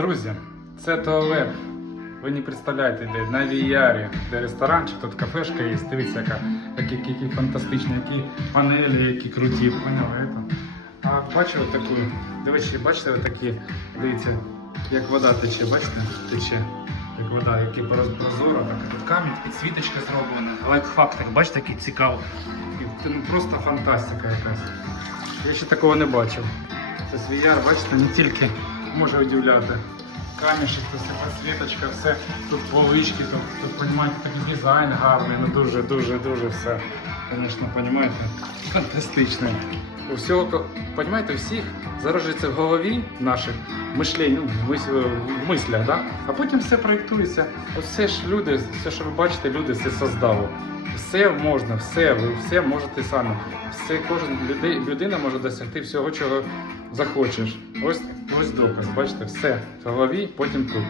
Друзі, це туалет. Ви не представляєте, де на VR, де ресторанчик, тут кафешка є. Дивіться, яка, які, які фантастичні, які панелі, які круті, поняли? А бачили таку, дивіться, бачите, такі, дивіться, як вода тече, бачите? Тече. Як вода, які проз- прозоро, так тут камінь, підсвіточка зроблена. Лайфхак, бачите, який цікавий. Це, ну, просто фантастика якась. Я ще такого не бачив. Це VR, бачите, не тільки може удивляти. Камішек, підсвіточка, все тут полички, тут, тут понімаєте, такий дизайн гарний, ну дуже, дуже, дуже все, звісно, понімаєте, фантастичне. У всього, у всіх зароджується в голові наших мишлень, ну, мислях, да? а потім все проєктується. Все ж люди, все, що ви бачите, люди це создали. Все можна, все, ви все можете самі. Все, кожен людей, людина може досягти всього, чого захочеш. Ось ось доказ. Бачите, все в голові, потім тут.